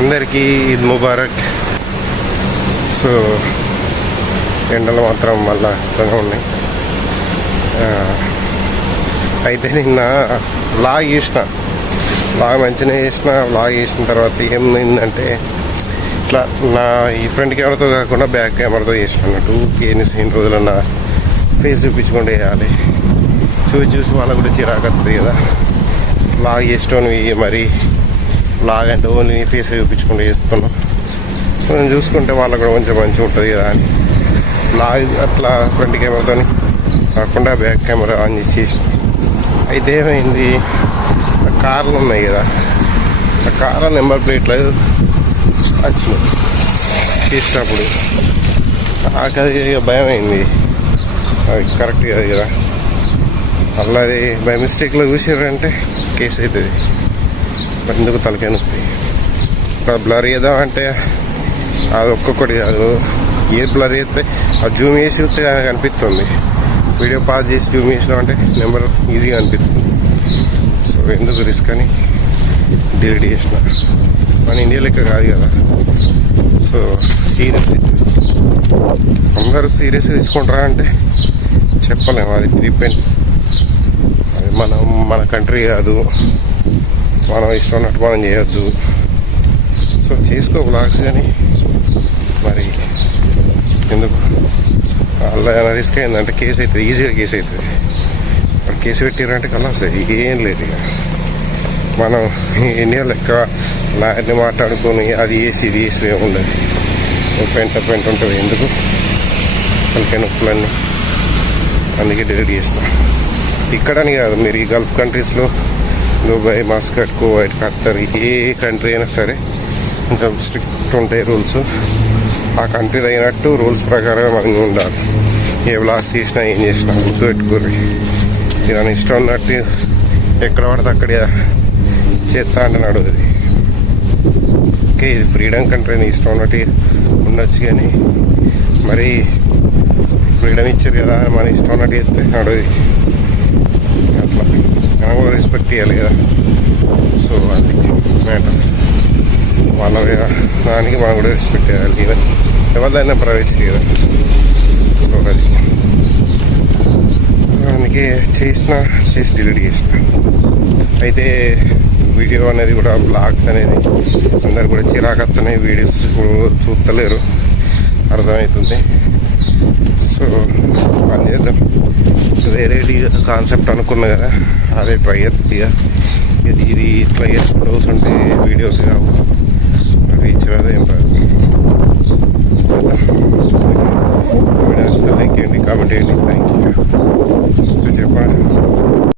అందరికీ ఈద్ ముబారక్. సో ఎండలు మాత్రం మళ్ళా ఎక్కువగా ఉన్నాయి. అయితే నిన్న లాగ్ చేసిన. లాగ్ మంచిగా చేసిన. లాగ్ చేసిన తర్వాత ఏమైందంటే ఇట్లా నా ఈ ఫ్రంట్ కెమెరాతో కాకుండా బ్యాక్ కెమెరాతో చేసిన అన్నట్టు. కేని ఇన్ని రోజులు నా ఫేస్ చూపించుకుంటూ వేయాలి చూసి చూసి వాళ్ళకు కూడా చిరాకు వస్తుంది కదా. లాగ్ చేసినవి మరి లాగ్ అంటే ఓన్లీ నీ ఫేస్ చూపించుకుంటూ చేస్తున్నాం మనం చూసుకుంటే వాళ్ళకు కూడా కొంచెం మంచిగా ఉంటుంది కదా అని. లాగ్ అట్లా ఫ్రంట్ కెమెరాతో కాకుండా బ్యాక్ కెమెరా ఆన్ చేసి అయితే ఏమైంది? ఆ కార్లు ఉన్నాయి కదా. ఆ కార్ నెంబర్ ప్లేట్లు వచ్చినాయి. తీసినప్పుడు నాకు అది ఇక భయం అయింది. అది కరెక్ట్ కాదు కదా. అలా అది బై మిస్టేక్లో చూసారంటే కేసు అవుతుంది. ఎందుకు తలకాయ బ్లర్ ఇక్కడ అంటే అది ఒక్కొక్కటి కాదు. ఏ బ్లర్ చేస్తే ఆ జూమ్ చేసి చూస్తే అది కనిపిస్తుంది వీడియో పాస్ చేసి జూమ్ చేసినామంటే నెంబర్ ఈజీగా అనిపిస్తుంది. సో ఎందుకు రిస్క్ అని డిలీట్ చేసిన. మన ఇండియా లెక్క కాదు కదా. So serious. అందరూ సీరియస్ తీసుకుంటారా అంటే చెప్పలేము అది డిపెండ్ అది మనం మన కంట్రీ కాదు. మనం ఇష్టం ఉన్నట్టు మనం చేయొద్దు సో చేసుకో బ్లాగ్స్ కానీ మరి ఎందుకు అలా ఏమైనా రిస్క్ అయిందంటే కేసు అవుతుంది ఈజీగా కేసు అవుతుంది మరి కేసు పెట్టారంటే కలాస్ ఏం లేదు ఇక. మనం ఎన్ని లెక్క లాయర్ని మాట్లాడుకొని అది వేసి ఇది వేసి ఉండదు. పెంట పెంట ఉంటుంది ఎందుకు? తలకాయ నొప్పులన్నీ. అందుకే డిలీట్ చేసిన. ఇక్కడని కాదు మీరు ఈ గల్ఫ్ కంట్రీస్లో దుబాయ్ మస్కట్ కువైట్ ఖత్తర్ ఏ కంట్రీ అయినా సరే కొంచెం స్ట్రిక్ట్ ఉంటాయి రూల్స్ ఆ కంట్రీ అయినట్టు రూల్స్ ప్రకారం మనం ఉండాలి. ఏ బ్లాక్స్ చేసినా ఏం చేసినా గుర్తుపెట్టుకోరు. ఇక ఇష్టం ఉన్నట్టు ఎక్కడ పడితే అక్కడ చేస్తా అంటే నడువుది ఓకే ఇది ఫ్రీడమ్ కంట్రీ అని ఇష్టం ఉన్నట్టు ఉండొచ్చు కానీ మరి ఫ్రీడమ్ ఇచ్చారు కదా మన ఇష్టం ఉన్నట్టు చేస్తే నడువుది. అట్లా. మనం కూడా రెస్పెక్ట్ ఇవ్వాలి కదా. సో అది మ్యాటర్ వాళ్ళ దానికి మనం కూడా రెస్పెక్ట్ చేయాలి కదా. ఎవరిదైనా ప్రైవసీ కదా. సో అది. అందుకే చేసిన చేసి డిలీట్ చేసిన. అయితే వీడియో అనేది కూడా బ్లాగ్స్ అనేది అందరు కూడా చిరాకత్తనే వీడియోస్ చూస్తలేరు అర్థమవుతుంది. సో పని చేద్దాం. వేరే కాన్సెప్ట్ అనుకున్నా కదా అదే ట్రై చేస్తుంది ఇది ఇది ఇట్లా ప్రోస్ ఉంటే వీడియోస్ కావు. రీచ్ రాదు ఏం